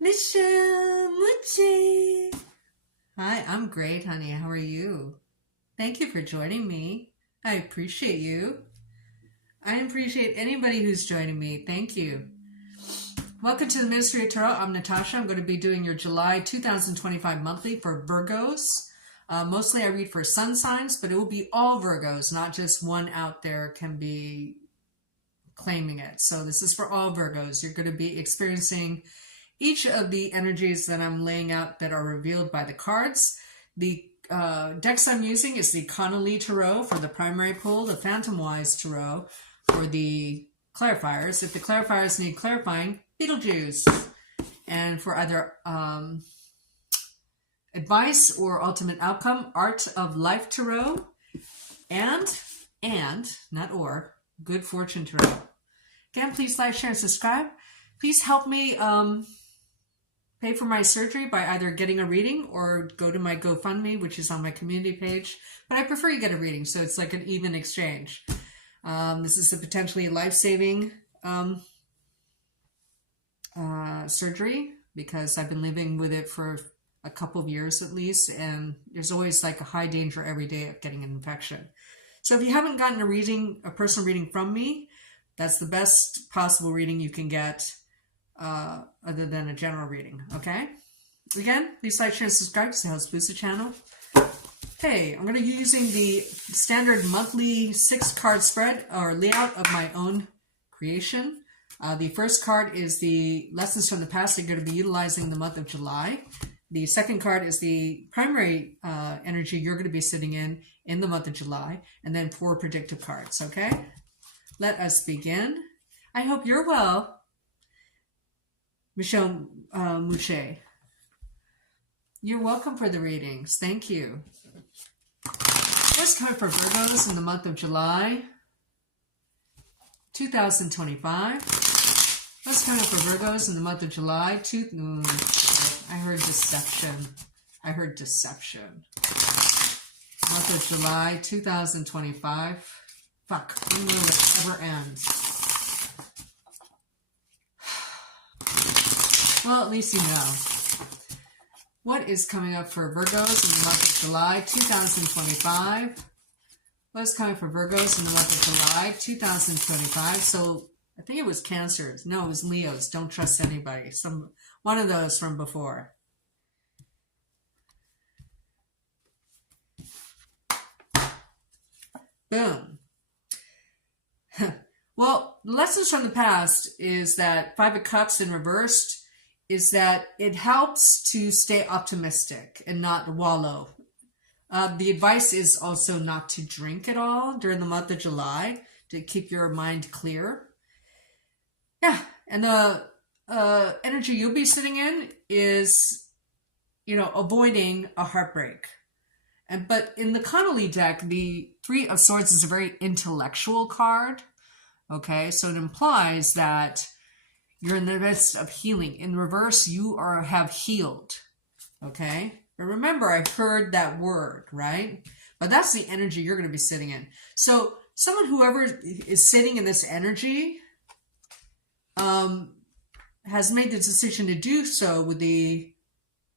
Michelle Mucci. Hi, I'm great, honey. How are you? Thank you for joining me. I appreciate you. I appreciate anybody who's joining me. Thank you. Welcome to the Ministry of Tarot. I'm Natasha. I'm going to be doing your July 2025 monthly for Virgos. Mostly I read for sun signs, but it will be all Virgos, not just one out there can be claiming it. So this is for all Virgos. You're going to be experiencing each of the energies that I'm laying out that are revealed by the cards. The decks I'm using is the Connolly Tarot for the primary pull, the Phantom Wise Tarot for the clarifiers. If the clarifiers need clarifying, Beetlejuice. And for either advice or ultimate outcome, Art of Life Tarot, and, not or, Good Fortune Tarot. Again, please like, share, and subscribe. Please help me pay for my surgery by either getting a reading or go to my GoFundMe, which is on my community page. But I prefer you get a reading, so it's like an even exchange. This is a potentially life-saving surgery because I've been living with it for a couple of years at least, and there's always like a high danger every day of getting an infection. So if you haven't gotten a reading, a personal reading from me, that's the best possible reading you can get other than a general reading, okay? Again, please like, share, and subscribe because it helps boost the channel. Okay, I'm going to be using the standard monthly 6-card spread or layout of my own creation. The first card is the lessons from the past that you're going to be utilizing in the month of July. The second card is the primary energy you're going to be sitting in the month of July. And then 4 predictive cards, okay? Let us begin. I hope you're well. Michelle Mouche. You're welcome for the readings. Thank you. First card for Virgos in the month of July 2025. First card for Virgos in the month of July. I heard deception. I heard deception. Month of July 2025. Fuck. When will it ever end? Well, at least you know. What is coming up for Virgos in the month of July 2025? What's coming for Virgos in the month of July 2025? So, I think it was Cancers. No, it was Leos. Don't trust anybody. One of those from before. Boom. Well, the lessons from the past is that 5 of Cups in reversed is that it helps to stay optimistic and not wallow. The advice is also not to drink at all during the month of July to keep your mind clear. Yeah, and the energy you'll be sitting in is, avoiding a heartbreak. But in the Connolly deck, the 3 of Swords is a very intellectual card. Okay, so it implies that you're in the midst of healing. In reverse, you have healed. Okay? But remember, I heard that word, right? But that's the energy you're going to be sitting in. So whoever is sitting in this energy has made the decision to do so with the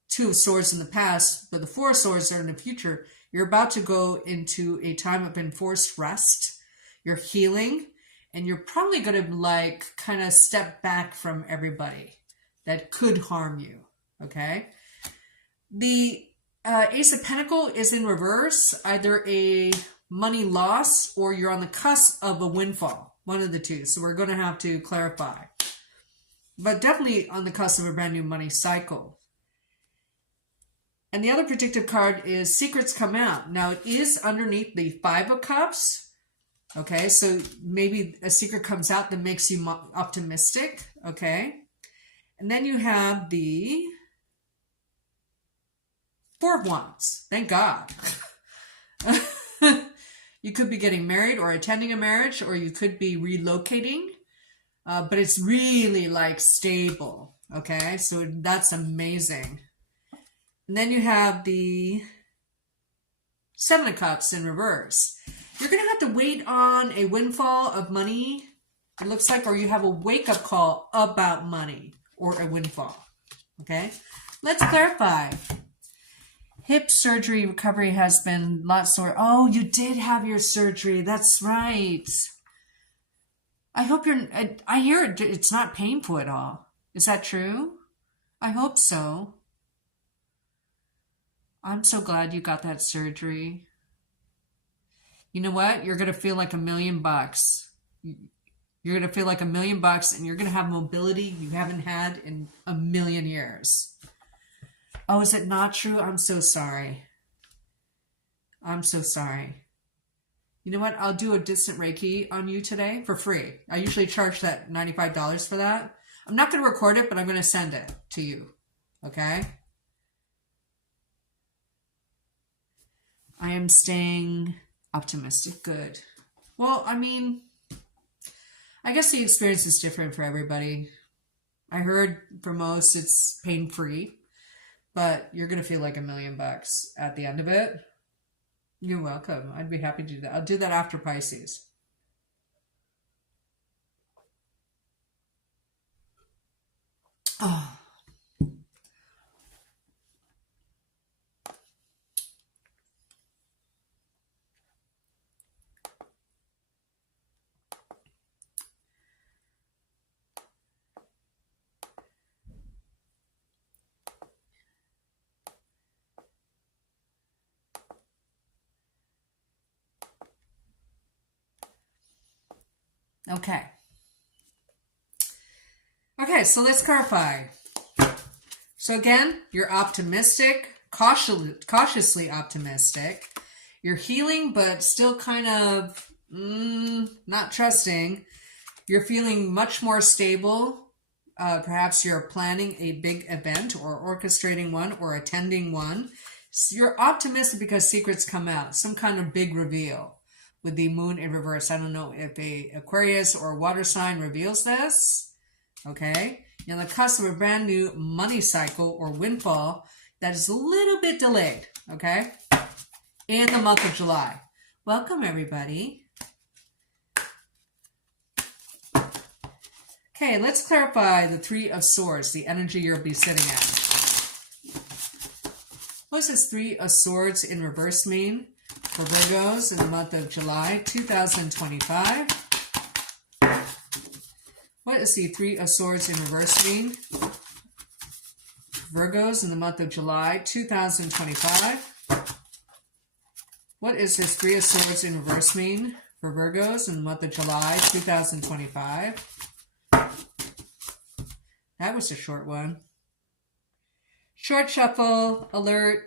2 of Swords in the past, but the 4 of Swords are in the future. You're about to go into a time of enforced rest. You're healing. And you're probably going to kind of step back from everybody that could harm you, okay? The Ace of Pentacles is in reverse, either a money loss or you're on the cusp of a windfall, one of the two. So we're going to have to clarify. But definitely on the cusp of a brand new money cycle. And the other predictive card is Secrets Come Out. Now it is underneath the 5 of Cups. Okay, so maybe a secret comes out that makes you optimistic, okay? And then you have the 4 of Wands. Thank God. You could be getting married or attending a marriage, or you could be relocating, but it's really stable, okay? So that's amazing. And then you have the 7 of Cups in reverse. You're going to have to wait on a windfall of money, it looks like, or you have a wake-up call about money or a windfall, Okay, let's clarify. Hip surgery recovery has been a lot sore. Oh, you did have your surgery. That's right. I hope I hear it's not painful at all. Is that true? I hope so. I'm so glad you got that surgery. You know what? You're going to feel like $1,000,000. You're going to feel like $1,000,000 and you're going to have mobility you haven't had in a million years. Oh, is it not true? I'm so sorry. I'm so sorry. You know what? I'll do a distant Reiki on you today for free. I usually charge that $95 for that. I'm not going to record it, but I'm going to send it to you. Okay? I am staying optimistic. Good. Well, I mean, I guess the experience is different for everybody. I heard for most it's pain-free, but you're going to feel like $1,000,000 at the end of it. You're welcome. I'd be happy to do that. I'll do that after Pisces. Oh. Okay. Okay, so let's clarify. So again, you're optimistic, cautiously optimistic. You're healing, but still kind of not trusting. You're feeling much more stable. Perhaps you're planning a big event or orchestrating one or attending one. So you're optimistic because secrets come out, some kind of big reveal with the moon in reverse. I don't know if a Aquarius or water sign reveals this. Okay. You're on the cusp of a brand new money cycle or windfall that is a little bit delayed. Okay. In the month of July. Welcome, everybody. Okay, let's clarify the Three of Swords, the energy you'll be sitting at. What does this Three of Swords in reverse mean for Virgos in the month of July 2025? What does the Three of Swords in reverse mean? Virgos in the month of July 2025. What is this Three of Swords in reverse mean for Virgos in the month of July 2025? That was a short one. Short shuffle alert.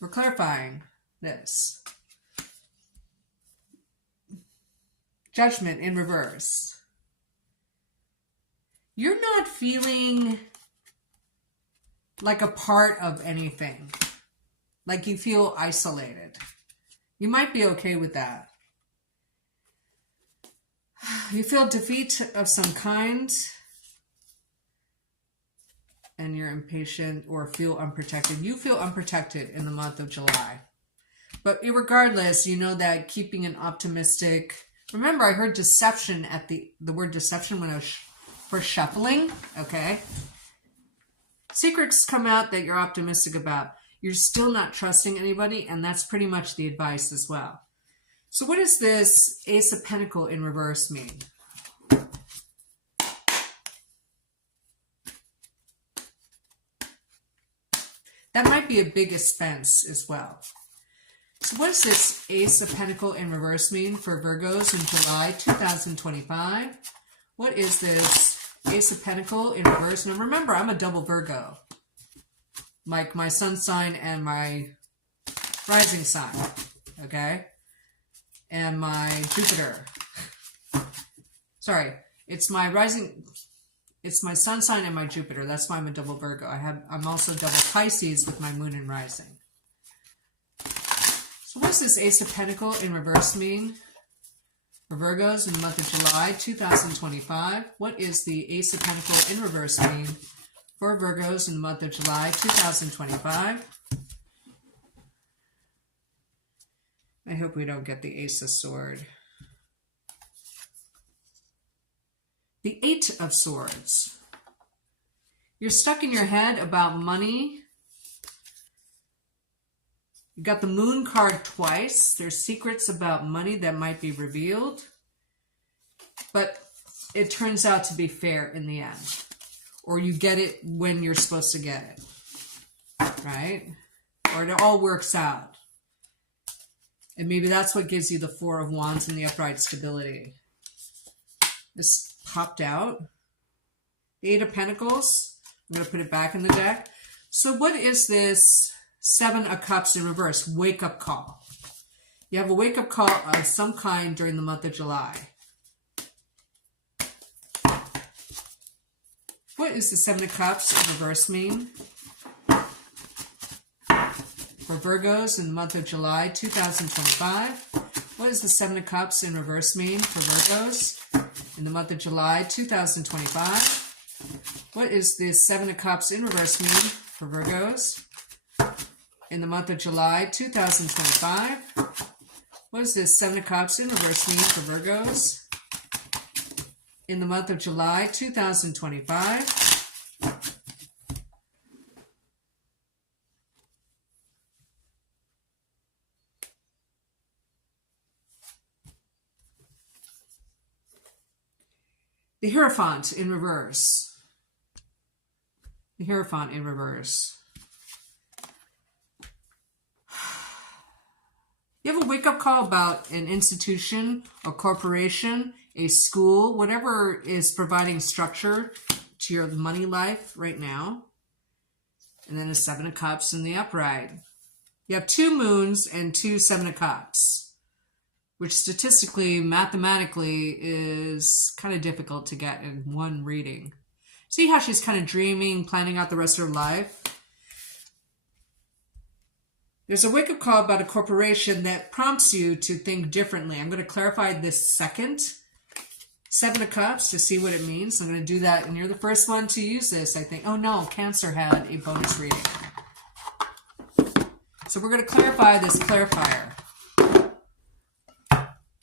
We're clarifying this. Judgment in reverse. You're not feeling like a part of anything. Like you feel isolated. You might be okay with that. You feel defeat of some kind. And you're impatient or feel unprotected. You feel unprotected in the month of July. But regardless, you know that keeping an optimistic... Remember, I heard deception at the word deception when I was first shuffling. Okay. Secrets come out that you're optimistic about. You're still not trusting anybody, and that's pretty much the advice as well. So what does this Ace of Pentacles in reverse mean? That might be a big expense as well. So what does this Ace of Pentacles in reverse mean for Virgos in July 2025? What is this Ace of Pentacles in reverse? Now remember, I'm a double Virgo. Like my sun sign and my rising sign. Okay? And my Jupiter. Sorry, it's my sun sign and my Jupiter. That's why I'm a double Virgo. I'm also double Pisces with my moon and rising. So what does this Ace of Pentacles in reverse mean for Virgos in the month of July 2025? What is the Ace of Pentacles in reverse mean for Virgos in the month of July 2025? I hope we don't get the Ace of Sword. The Eight of Swords. You're stuck in your head about money. You got the Moon card twice. There's secrets about money that might be revealed. But it turns out to be fair in the end. Or you get it when you're supposed to get it. Right? Or it all works out. And maybe that's what gives you the Four of Wands and the upright stability. This popped out. The Eight of Pentacles. I'm going to put it back in the deck. So what is this Seven of Cups in reverse? Wake-up call. You have a wake-up call of some kind during the month of July. What does the Seven of Cups in reverse mean? For Virgos in the month of July 2025. What does the Seven of Cups in reverse mean for Virgos in the month of July 2025? What is the Seven of Cups in reverse mean for Virgos in the month of July 2025? What does this Seven of Cups in reverse mean for Virgos in the month of July 2025? The Hierophant in reverse. The Hierophant in reverse. You have a wake-up call about an institution, a corporation, a school, whatever is providing structure to your money life right now. And then a Seven of Cups in the upright. You have two moons and two Seven of Cups, which statistically, mathematically, is kind of difficult to get in one reading. See how she's kind of dreaming, planning out the rest of her life? There's a wake-up call about a corporation that prompts you to think differently. I'm going to clarify this second Seven of Cups to see what it means. I'm going to do that, and you're the first one to use this, I think. Oh no, Cancer had a bonus reading. So we're going to clarify this clarifier.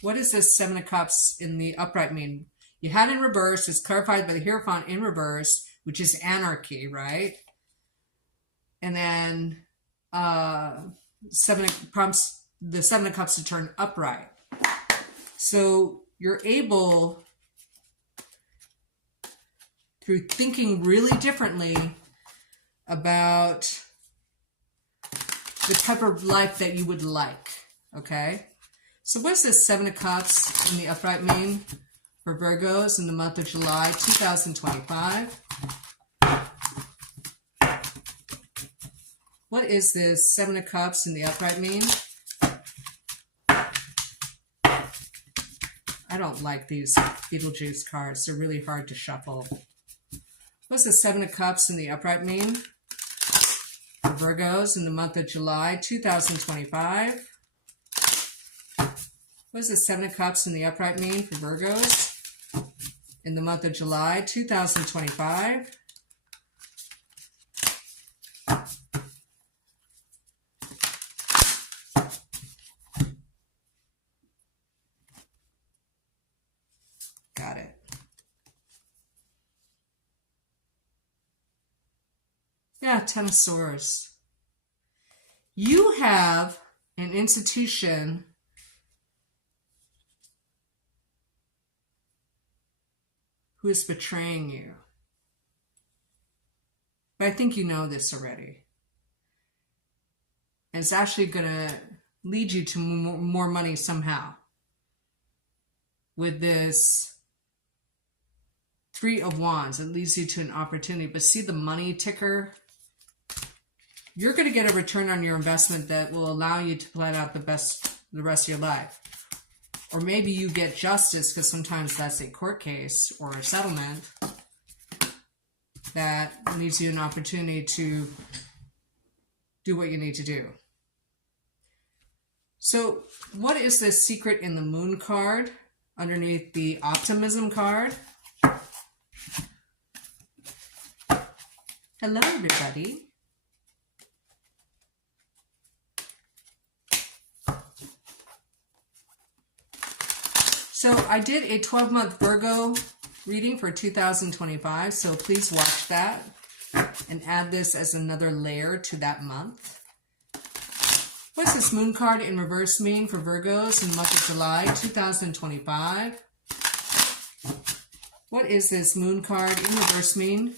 What does this Seven of Cups in the upright mean? You had in reverse, it's clarified by the Hierophant in reverse, which is anarchy, right? And then prompts the Seven of Cups to turn upright. So you're able, through thinking really differently about the type of life that you would like, okay? So what does this Seven of Cups in the upright mean for Virgos in the month of July 2025? What is this Seven of Cups in the upright mean? I don't like these Beetlejuice cards. They're really hard to shuffle. What's the Seven of Cups in the upright mean for Virgos in the month of July 2025? What does the Seven of Cups in the upright mean for Virgos in the month of July 2025? Got it. Yeah, Ten of Swords. You have an institution who is betraying you. But I think you know this already. And it's actually going to lead you to more money somehow. With this Three of Wands, it leads you to an opportunity. But see the money ticker? You're going to get a return on your investment that will allow you to plan out the rest of your life. Or maybe you get justice, because sometimes that's a court case or a settlement that leaves you an opportunity to do what you need to do. So what is this secret in the Moon card underneath the Optimism card? Hello, everybody. So I did a 12-month Virgo reading for 2025, so please watch that and add this as another layer to that month. What's this moon card in reverse mean for Virgos in the month of July 2025? What is this moon card in reverse mean?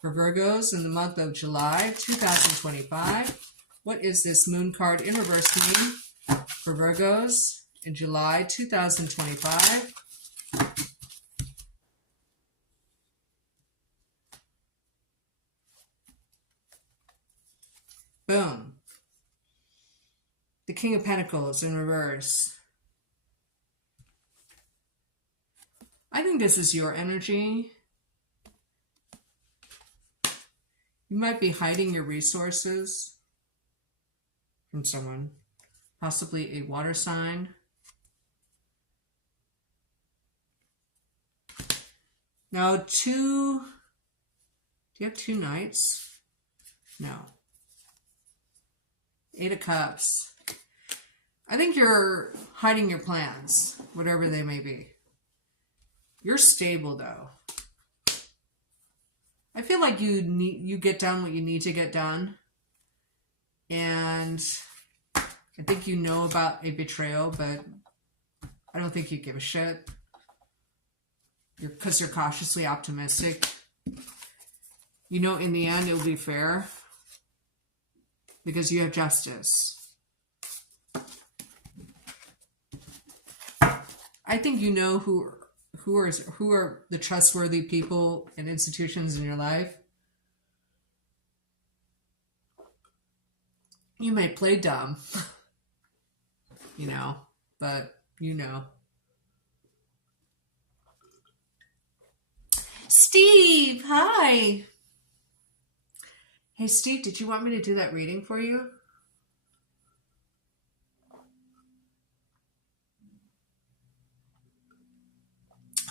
For Virgos in the month of July 2025. What is this moon card in reverse mean for Virgos in July 2025? Boom. The King of Pentacles in reverse. I think this is your energy. You might be hiding your resources from someone, possibly a water sign. Now, do you have 2 knights? No. 8 of Cups. I think you're hiding your plans, whatever they may be. You're stable, though. I feel like you get done what you need to get done. And I think you know about a betrayal, but I don't think you give a shit. Because you're cautiously optimistic. You know, in the end, it will be fair. Because you have justice. I think you know who are the trustworthy people and institutions in your life. You may play dumb, you know, but you know. Steve, hi. Hey, Steve, did you want me to do that reading for you?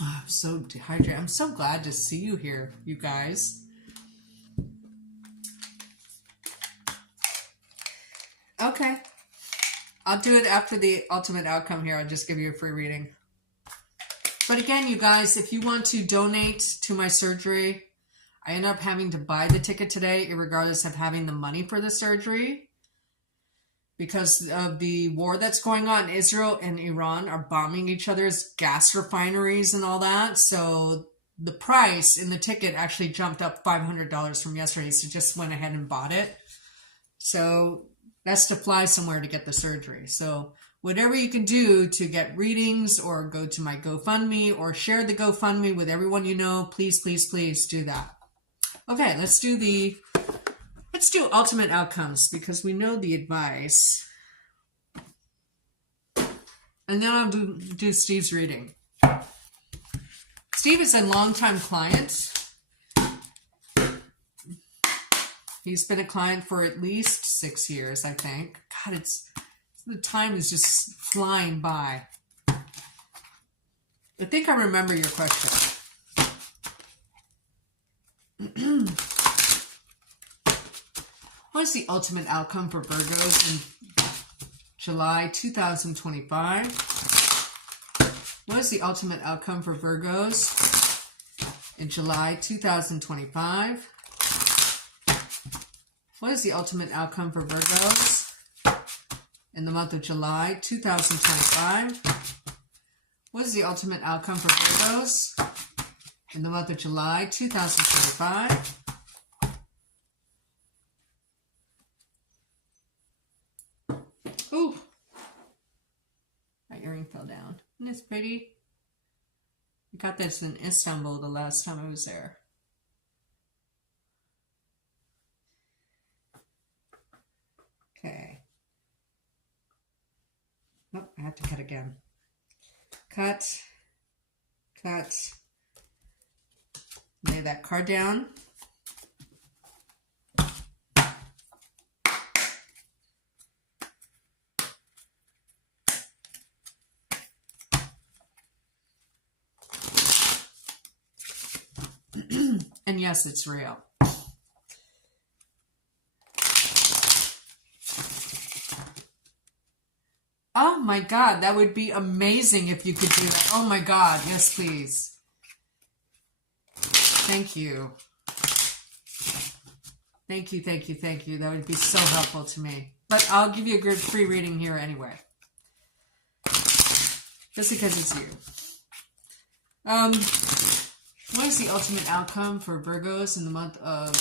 Oh, I'm so dehydrated. I'm so glad to see you here, you guys. Okay. I'll do it after the ultimate outcome here. I'll just give you a free reading. But again, you guys, if you want to donate to my surgery, I end up having to buy the ticket today, regardless of having the money for the surgery. Because of the war that's going on, Israel and Iran are bombing each other's gas refineries and all that. So the price in the ticket actually jumped up $500 from yesterday. So just went ahead and bought it. So that's to fly somewhere to get the surgery. So whatever you can do to get readings or go to my GoFundMe or share the GoFundMe with everyone you know, please, please, please do that. Okay, let's do ultimate outcomes because we know the advice. And then I'll do Steve's reading. Steve is a longtime client. He's been a client for at least 6 years, I think. God, the time is just flying by. I think I remember your question. What is the ultimate outcome for Virgos in July 2025? What is the ultimate outcome for Virgos in July 2025? What is the ultimate outcome for Virgos in the month of July 2025? What is the ultimate outcome for Virgos in the month of July 2025? Ooh, my earring fell down. Isn't this pretty? I got this in Istanbul the last time I was there. Okay. Oh, I have to cut again. Cut. Lay that card down. And yes, it's real. my God, that would be amazing if you could do that. Oh my God, yes, please. Thank you. Thank you, thank you, thank you. That would be so helpful to me. But I'll give you a good free reading here anyway. Just because it's you. What is the ultimate outcome for Virgos in the month of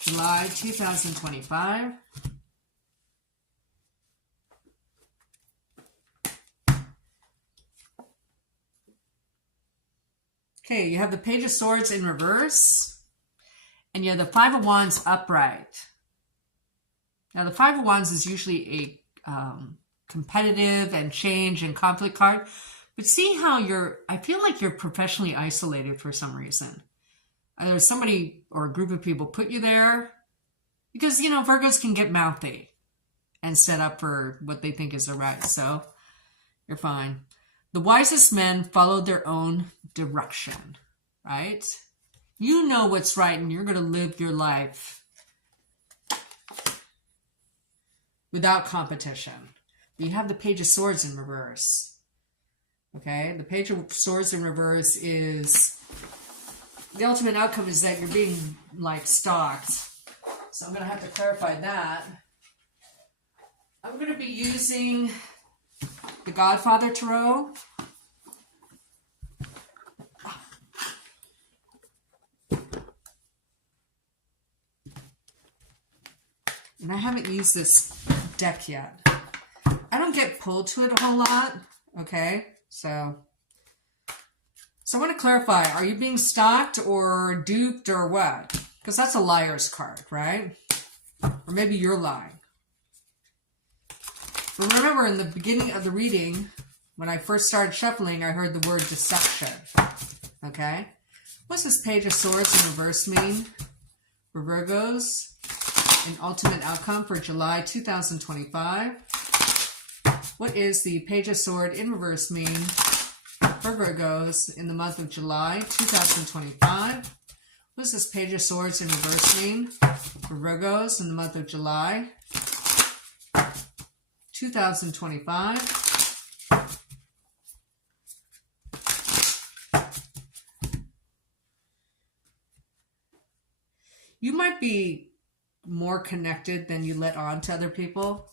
July 2025? Okay, you have the Page of Swords in reverse, and you have the Five of Wands upright. Now, the Five of Wands is usually a competitive and change and conflict card, but see how I feel like you're professionally isolated for some reason. Either somebody or a group of people put you there, because, you know, Virgos can get mouthy and set up for what they think is the right, so you're fine. The wisest men followed their own direction, right? You know what's right, and you're going to live your life without competition. You have the Page of Swords in reverse. Okay? The Page of Swords in reverse is... the ultimate outcome is that you're being, like, stalked. So I'm going to have to clarify that. I'm going to be using the Godfather Tarot. And I haven't used this deck yet. I don't get pulled to it a whole lot. Okay, so I want to clarify, are you being stalked or duped or what? Because that's a liar's card, right? Or maybe you're lying. But remember, in the beginning of the reading, when I first started shuffling, I heard the word deception. Okay? What's this Page of Swords in reverse mean for Virgos? An ultimate outcome for July 2025. What is the Page of Swords in reverse mean for Virgos in the month of July 2025? What does this Page of Swords in reverse mean for Virgos in the month of July 2025? You might be more connected than you let on to other people.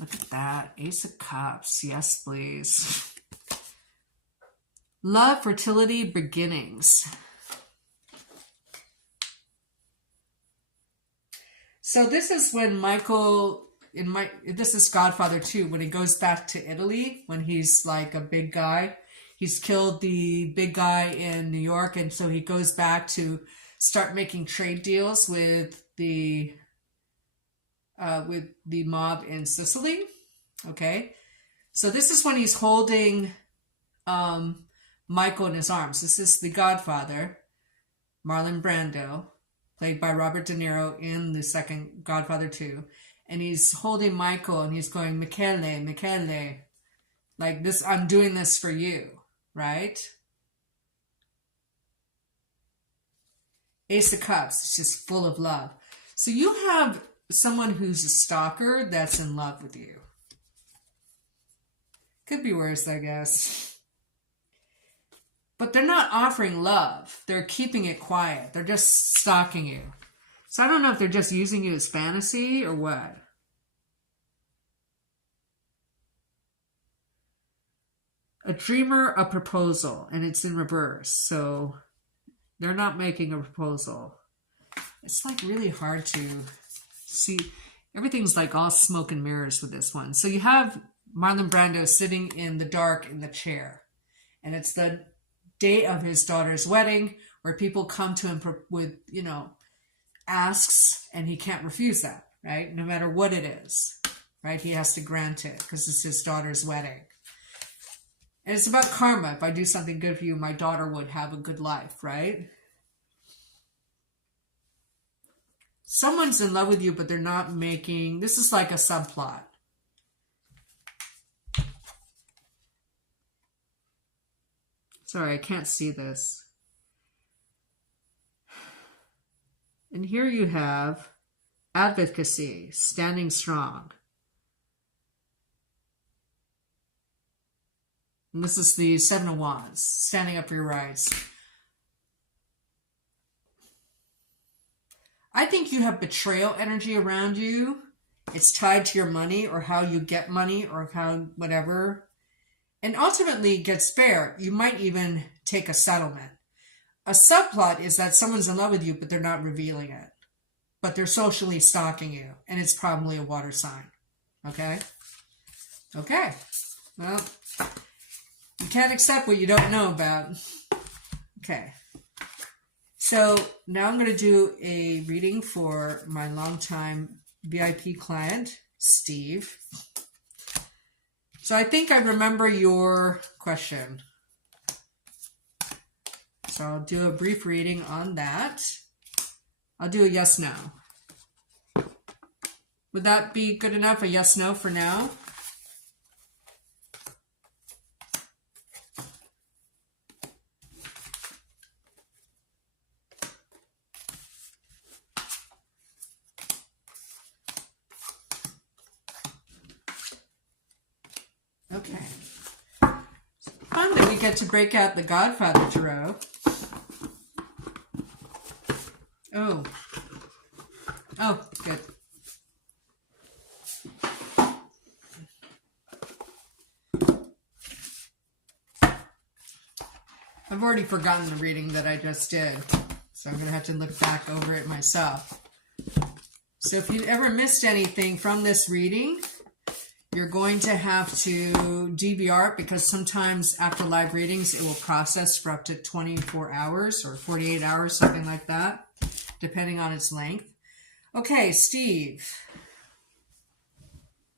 Look at that. Ace of Cups. Yes, please. Love, fertility, beginnings. So this is when Michael, this is Godfather 2, when he goes back to Italy, when he's like a big guy. He's killed the big guy in New York, and so he goes back to start making trade deals with the mob in Sicily. Okay, so this is when he's holding Michael in his arms. This is the Godfather, Marlon Brando, played by Robert De Niro in the second Godfather 2, and he's holding Michael and he's going, Michele, Michele, like this, I'm doing this for you, right? Ace of Cups, it's just full of love. So you have someone who's a stalker that's in love with you. Could be worse, I guess. But they're not offering love. They're keeping it quiet. They're just stalking you. So I don't know if they're just using you as fantasy or what. A dreamer, a proposal, and it's in reverse. So they're not making a proposal. It's like really hard to see. Everything's like all smoke and mirrors with this one. So you have Marlon Brando sitting in the dark in the chair. And it's the day of his daughter's wedding where people come to him with, you know, asks, and he can't refuse that, right? No matter what it is, right? He has to grant it because it's his daughter's wedding. And it's about karma. If I do something good for you, my daughter would have a good life, right? Someone's in love with you, but they're not making... This is like a subplot. Sorry, I can't see this. And here you have advocacy, standing strong. And this is the Seven of Wands, standing up for your rights. I think you have betrayal energy around you. It's tied to your money or how you get money or how whatever. And ultimately gets fair. You might even take a settlement. A subplot is that someone's in love with you, but they're not revealing it. But they're socially stalking you. And it's probably a water sign. Okay? Okay. Well, you can't accept what you don't know about. Okay. So now I'm going to do a reading for my longtime VIP client, Steve. So I think I remember your question. So I'll do a brief reading on that. I'll do a yes, no. Would that be good enough? A yes, no for now? Okay. Fun that we get to break out the Godfather Tarot. Oh. Oh, good. I've already forgotten the reading that I just did, so I'm going to have to look back over it myself. So if you ever missed anything from this reading, you're going to have to DVR it because sometimes after live readings, it will process for up to 24 hours or 48 hours, something like that, depending on its length. Okay, Steve.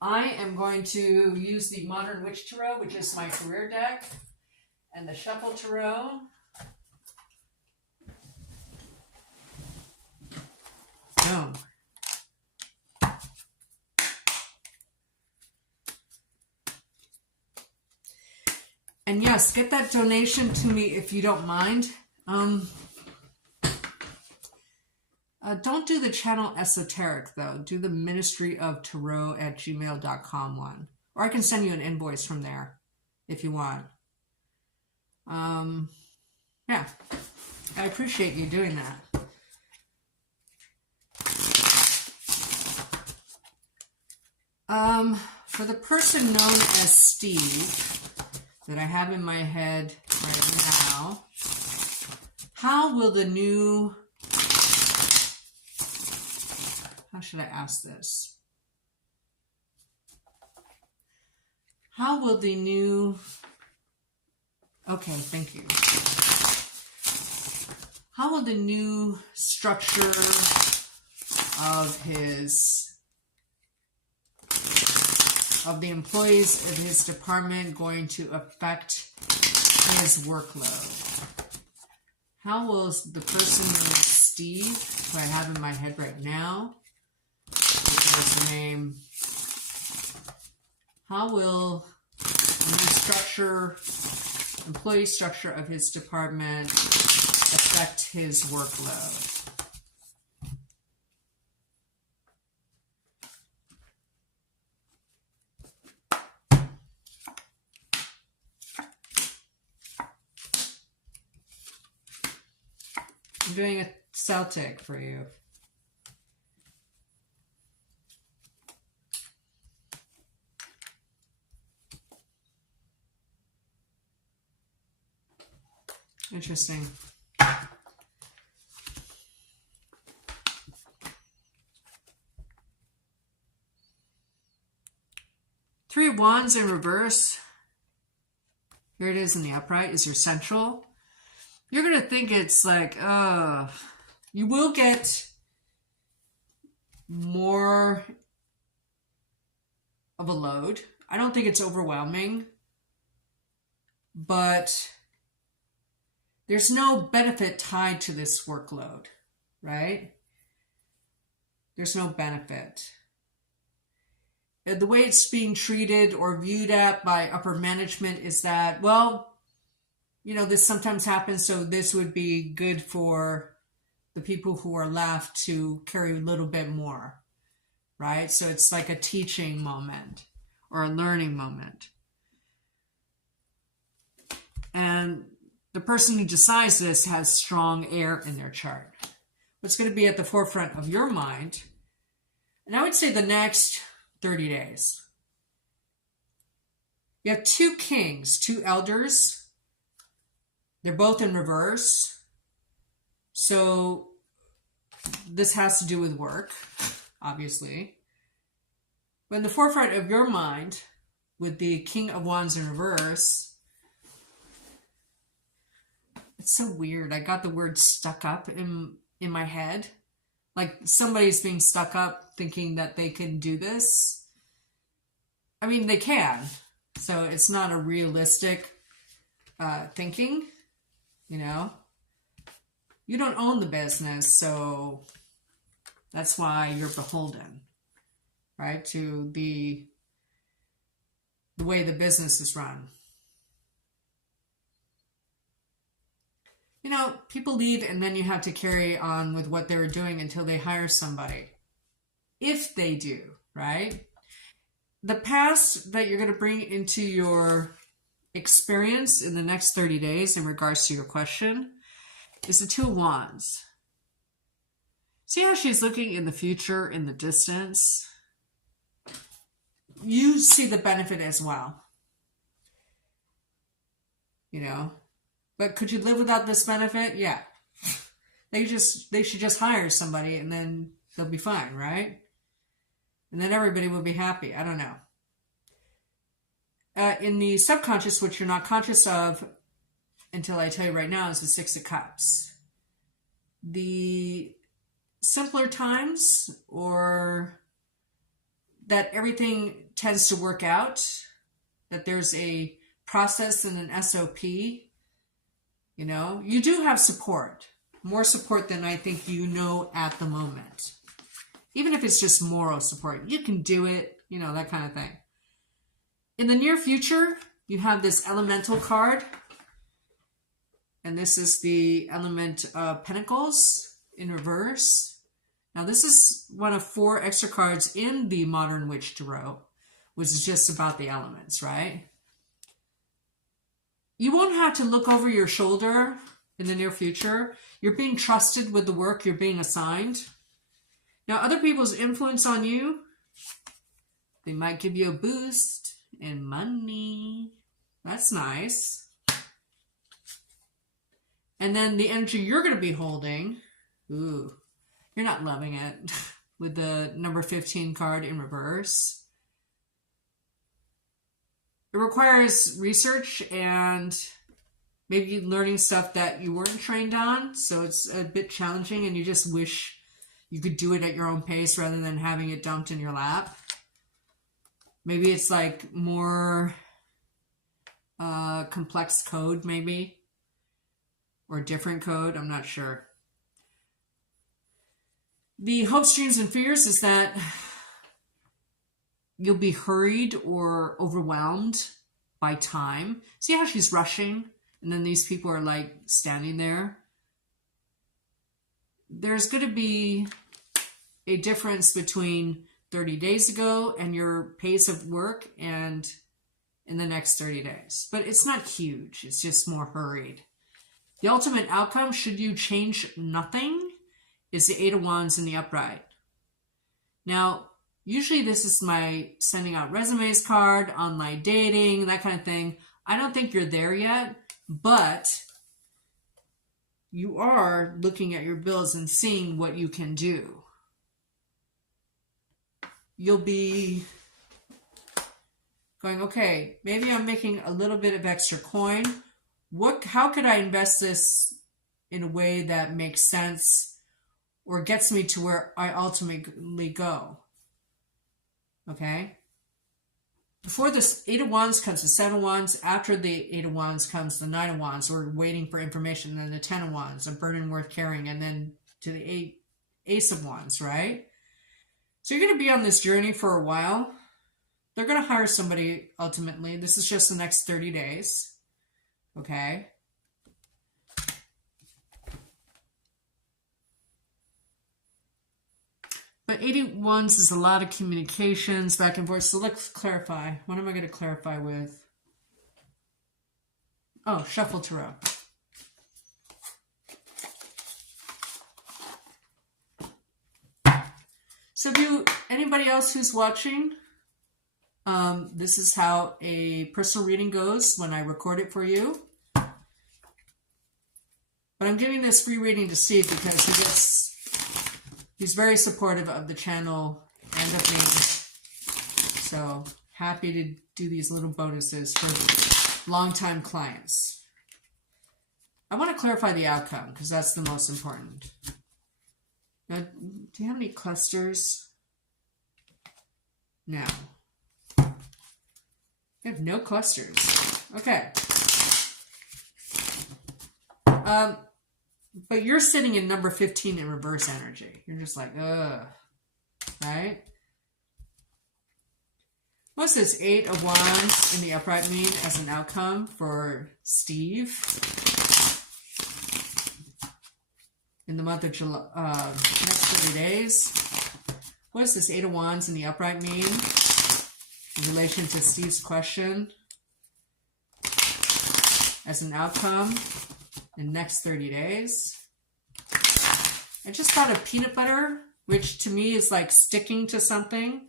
I am going to use the Modern Witch Tarot, which is my career deck, and the Shuffle Tarot. Oh. And yes, get that donation to me if you don't mind. Don't do the channel esoteric, though. Do the Ministry of Tarot at gmail.com one. Or I can send you an invoice from there if you want. Yeah. I appreciate you doing that. For the person known as Steve that I have in my head right now, how will the new... How should I ask this? How will the new... Okay, thank you. How will the new structure of the employees of his department going to affect his workload? How will the person named Steve, who I have in my head right now, his name, how will the new structure, employee structure of his department affect his workload? I'm doing a Celtic for you. Interesting. Three of Wands in reverse. Here it is in the upright, is your central. You're going to think it's like, you will get more of a load. I don't think it's overwhelming, but there's no benefit tied to this workload, right? There's no benefit. The way it's being treated or viewed at by upper management is that, well, you know, this sometimes happens, so this would be good for the people who are left to carry a little bit more, right? So it's like a teaching moment or a learning moment. And the person who decides this has strong air in their chart. What's going to be at the forefront of your mind, and I would say the next 30 days. You have two kings, two elders. They're both in reverse. So this has to do with work, obviously. But in the forefront of your mind, with the King of Wands in reverse, it's so weird. I got the word stuck up in my head. Like somebody's being stuck up thinking that they can do this. I mean, they can. So it's not a realistic thinking, you know. You don't own the business, so that's why you're beholden, right, to the way the business is run. You know, people leave and then you have to carry on with what they were doing until they hire somebody. If they do, right? The past that you're going to bring into your experience in the next 30 days in regards to your question is the Two of Wands. See how she's looking in the future, in the distance? You see the benefit as well. You know? But could you live without this benefit? Yeah. They should just hire somebody and then they'll be fine, right? And then everybody will be happy. I don't know. In the subconscious, which you're not conscious of until I tell you right now, is the Six of Cups. The simpler times, or that everything tends to work out, that there's a process and an SOP, you know, you do have support. More support than I think you know at the moment. Even if it's just moral support, you can do it, you know, that kind of thing. In the near future, you have this elemental card. And this is the element of Pentacles in reverse. Now, this is one of 4 extra cards in the Modern Witch Tarot, which is just about the elements, right? You won't have to look over your shoulder in the near future. You're being trusted with the work you're being assigned. Now, other people's influence on you, they might give you a boost in money. That's nice. And then the energy you're going to be holding, ooh, you're not loving it, with the number 15 card in reverse. It requires research and maybe learning stuff that you weren't trained on, so it's a bit challenging and you just wish you could do it at your own pace rather than having it dumped in your lap. Maybe it's like more complex code, maybe. Or different code, I'm not sure. The hopes, dreams, and fears is that you'll be hurried or overwhelmed by time. See how she's rushing? And then these people are like standing there. There's going to be a difference between 30 days ago and your pace of work and in the next 30 days. But it's not huge. It's just more hurried. The ultimate outcome, should you change nothing, is the Eight of Wands in the upright. Now, usually this is my sending out resumes card, online dating, that kind of thing. I don't think you're there yet, but you are looking at your bills and seeing what you can do. You'll be going, okay, maybe I'm making a little bit of extra coin. How could I invest this in a way that makes sense or gets me to where I ultimately go? Okay? Before this Eight of Wands comes the Seven of Wands. After the Eight of Wands comes the Nine of Wands. We're waiting for information. And then the Ten of Wands, a burden worth carrying. And then to the Ace of Wands, right? So you're going to be on this journey for a while. They're going to hire somebody ultimately. This is just the next 30 days. Okay. But 81s is a lot of communications back and forth. So let's clarify. What am I going to clarify with? Oh, Shuffle Tarot. So anybody else who's watching, this is how a personal reading goes when I record it for you. But I'm giving this free reading to Steve because he's very supportive of the channel and of me. So happy to do these little bonuses for longtime clients. I want to clarify the outcome because that's the most important. Now, do you have any clusters? No. I have no clusters. Okay. But you're sitting in number 15 in reverse energy. You're just like, ugh. Right? What's this 8 of Wands in the upright mean as an outcome for Steve? In the month of July, next 30 days. What does this 8 of Wands in the upright mean in relation to Steve's question as an outcome in the next 30 days? I just thought of peanut butter, which to me is like sticking to something.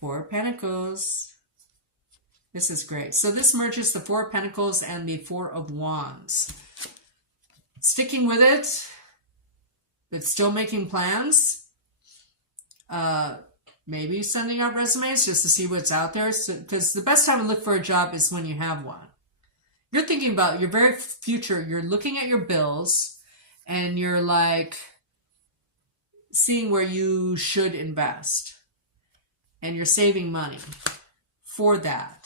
Four of Pentacles. This is great. So this merges the Four of Pentacles and the Four of Wands. Sticking with it, but still making plans. Maybe sending out resumes just to see what's out there. Because the best time to look for a job is when you have one. You're thinking about your very future. You're looking at your bills and you're like seeing where you should invest. And you're saving money for that.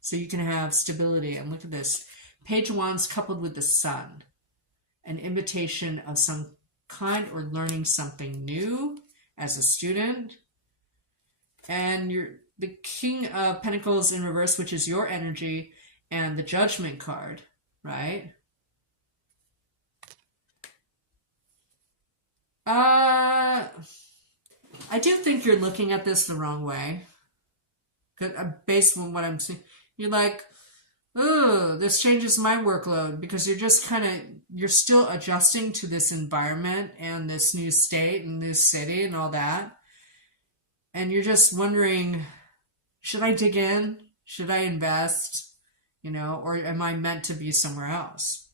So you can have stability. And look at this. Page of Wands coupled with the Sun. An invitation of some kind or learning something new as a student. And the King of Pentacles in reverse, which is your energy, and the Judgment card, right? I do think you're looking at this the wrong way. Based on what I'm seeing. You're like, oh, this changes my workload because you're just you're still adjusting to this environment and this new state and this city and all that. And you're just wondering, should I dig in? Should I invest? Or am I meant to be somewhere else?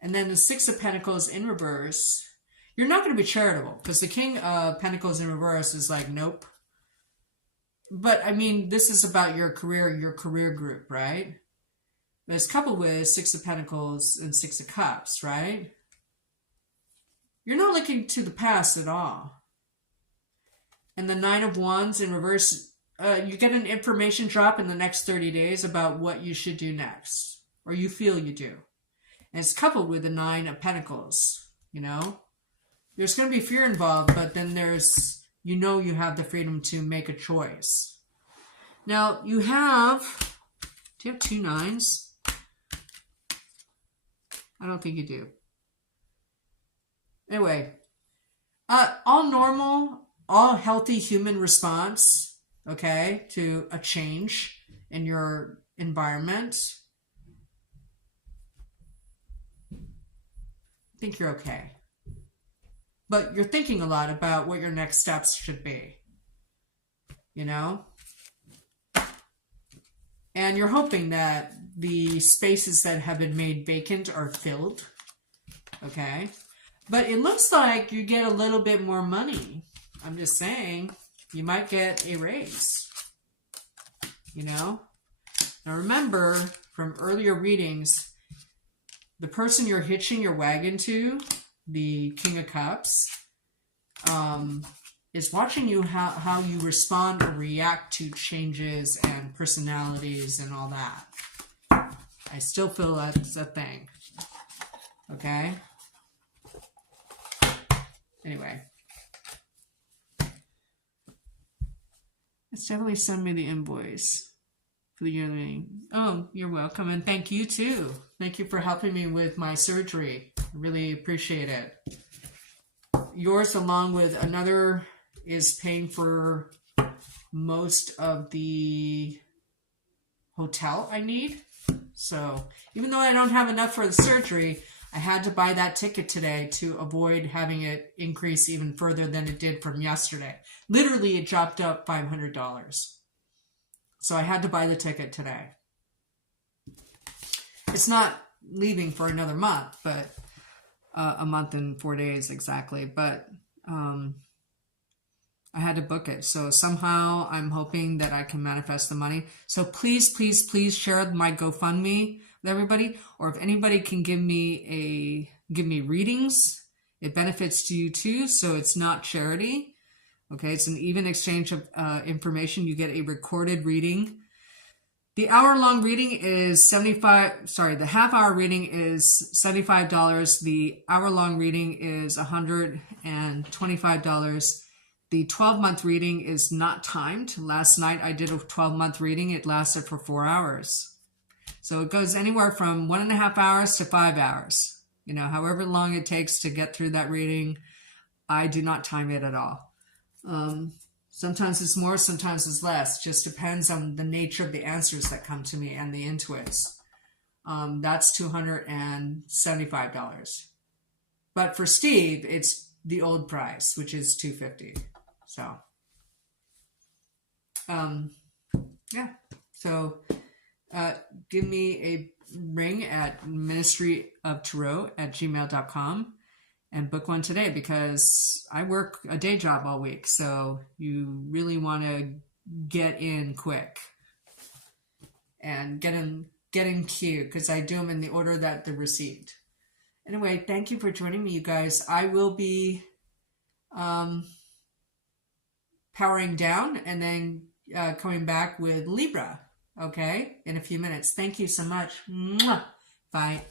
And then the Six of Pentacles in reverse, you're not going to be charitable because the King of Pentacles in reverse is like, nope. But, I mean, this is about your career group, right? But it's coupled with Six of Pentacles and Six of Cups, right? You're not looking to the past at all. And the Nine of Wands in reverse, you get an information drop in the next 30 days about what you should do next. Or you feel you do. And it's coupled with the Nine of Pentacles, There's going to be fear involved, but then there's... you have the freedom to make a choice. Now, do you have 2 nines? I don't think you do. Anyway, all normal, all healthy human response, okay, to a change in your environment. I think you're okay. But you're thinking a lot about what your next steps should be. And you're hoping that the spaces that have been made vacant are filled. Okay? But it looks like you get a little bit more money. I'm just saying, you might get a raise. Now remember, from earlier readings, the person you're hitching your wagon to, the King of Cups, is watching you how you respond or react to changes and personalities and all that. I still feel that's a thing. Okay? Anyway. Let's definitely send me the invoice for the yearly. Oh, you're welcome, and thank you too. Thank you for helping me with my surgery. I really appreciate it. Yours, along with another, is paying for most of the hotel I need. So even though I don't have enough for the surgery, I had to buy that ticket today to avoid having it increase even further than it did from yesterday. Literally, it dropped up $500. So I had to buy the ticket today. It's not leaving for another month, but a month and 4 days exactly. But I had to book it. So somehow I'm hoping that I can manifest the money. So please, please, please share my GoFundMe with everybody. Or if anybody can give me readings, it benefits to you too. So it's not charity. Okay, it's an even exchange of information. You get a recorded reading. The hour-long reading is the half-hour reading is $75. The hour-long reading is $125. The 12-month reading is not timed. Last night I did a 12-month reading. It lasted for 4 hours. So it goes anywhere from 1.5 hours to 5 hours. You know, however long it takes to get through that reading, I do not time it at all. Sometimes it's more, sometimes it's less. Just depends on the nature of the answers that come to me and the intuits. That's $275. But for Steve, it's the old price, which is $250. So, yeah. So, give me a ring at ministryoftarot@gmail.com and book one today, because I work a day job all week. So you really want to get in quick and get in queue, because I do them in the order that they're received. Anyway, thank you for joining me, you guys. I will be powering down and then coming back with Libra, okay, in a few minutes. Thank you so much. Mwah. Bye.